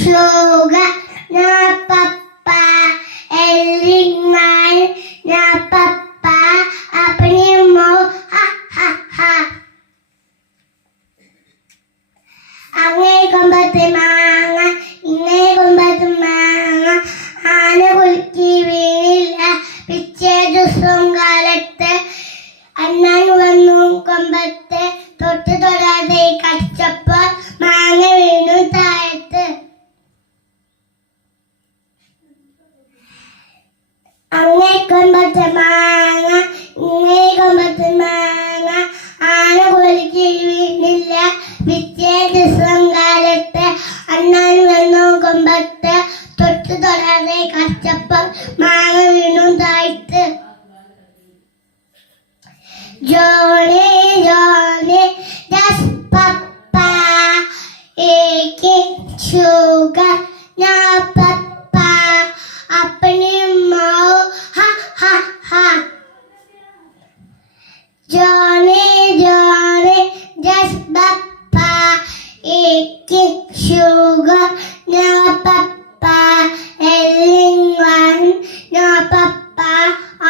sugar, no papa, eating mine, no papa, opening more, ha ha ha. അങ്ങേ കൊമ്പത്ത് മാങ്ങ ഇങ്ങേ കൊമ്പത്ത് മാങ്ങ ആന കുലുക്കി വീണില്ല പിറ്റേ ദിവസം കാലത്ത് അണ്ണാൻ വന്നു കൊമ്പത്ത് തൊട്ട് തൊടാതെ കടിച്ചപ്പോൾ മാങ്ങ വീണു താഴത്ത്. അങ്ങേ കൊമ്പത്ത് മാങ്ങ ഇങ്ങേ കൊമ്പത്ത് മാങ്ങ ആന കുലുക്കി വീണില്ല പിറ്റേ ദിവസം കാലത്ത് അണ്ണാൻ വന്നു കൊമ്പത്ത് തൊട്ട് തൊടാതെ കടിച്ചപ്പോൾ മാങ്ങ വീണു താഴത്ത്. Johnny, Johnny, just papa, eating sugar, no papa, opening mouth, ha ha ha. Johnny, Johnny, just papa, eating sugar, no papa, eating one, no papa,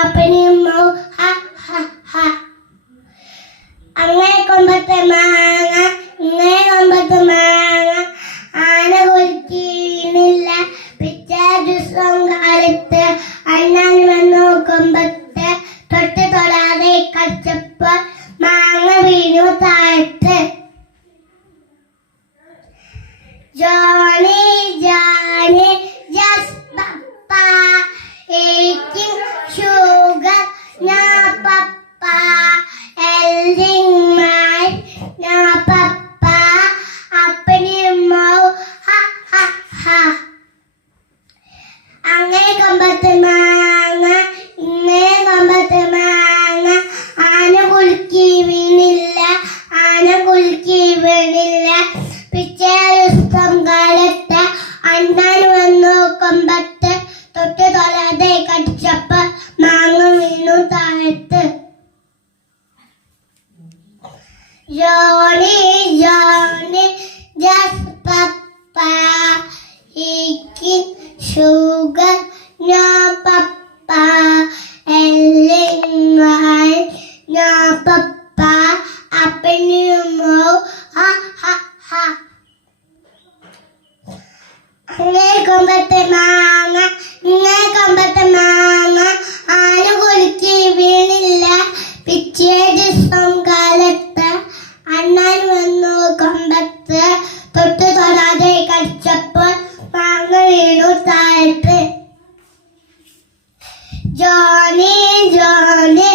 opening mouth, ha ha ha. അങ്ങേ കൊമ്പത്ത് മാങ്ങ ഇങ്ങേ കൊമ്പത്ത് മാങ്ങ ആന കുലുക്കി വീണില്ല പിറ്റേ ദിവസം കാലത്ത് അണ്ണാൻ വന്നു കൊമ്പത്ത് തൊട്ട് തൊടാതെ കടിച്ചപ്പോൾ മാങ്ങ വീണു താഴത്ത്. Johnny, Johnny, just papa, eating sugar, no papa, eating mine, no papa, opening mouth, ha ha ha. അങ്ങേ കൊമ്പത്ത് മാങ്ങ ഇങ്ങേ കൊമ്പത്ത് മാങ്ങ ആന കുലുക്കി വീണില്ല ആന കുലുക്കി വീണില്ല പിറ്റേ ദിവസം കാലത്ത് അണ്ണാൻ വന്നു കൊമ്പത്ത് തൊട്ട് തൊടാതെ കടിച്ചപ്പോൾ മാങ്ങ വീണു താഴത്ത്. Johnny, Johnny, just papa, eating sugar, no papa, eating wine, no papa, opening mouth, ha ha ha. അങ്ങേ കൊമ്പത്ത് മാങ്ങ ഇങ്ങേ കൊമ്പത്ത് മാങ്ങ ആന കുലുക്കി വീണില്ല പിറ്റേ ദിവസം കാലത്ത് അണ്ണാൻ വന്നു കൊമ്പത്ത് തൊട്ട് തൊടാതെ കടിച്ചപ്പോൾ മാങ്ങ വീണു താഴത്ത്. Johnny, Johnny,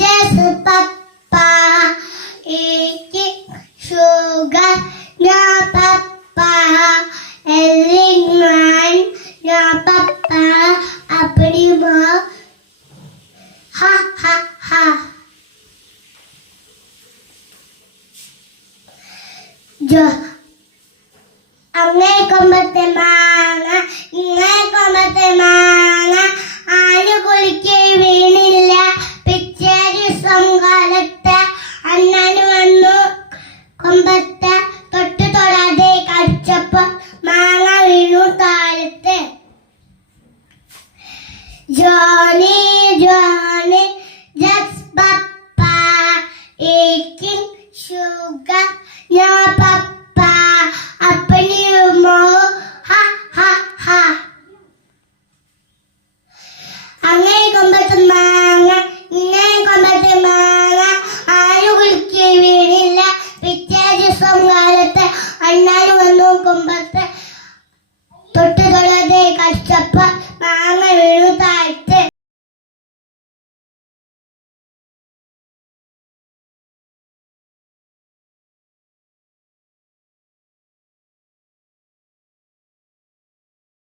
just papa, eating sugar, no papa, eating wine, no papa, opening mouth, ha ha ha. അങ്ങേ കൊമ്പത്തെ മാങ്ങ ഇങ്ങേ കൊമ്പത്തെ മാങ്ങ ആന കുലുക്കി വീണില്ല പിറ്റേ ദിവസം കാലത്ത് അണ്ണാൻ വന്നു കൊമ്പത്ത് തൊട്ട് തൊടാതെ കടിച്ചപ്പോൾ മാങ്ങ വീണു താഴത്ത്. Johnny, Johnny, just papa, eating sugar, no papa, opening mouth, ha ha ha. അങ്ങേ കൊമ്പത്ത് മാങ്ങ ഇങ്ങേ കൊമ്പത്ത് മാങ്ങ ആന കുലുക്കി വീണില്ല പിറ്റേ ദിവസം കാലത്ത് അണ്ണാൻ വന്നു കൊമ്പത്ത് തൊട്ട് തൊടാതെ കടിച്ചപ്പോൾ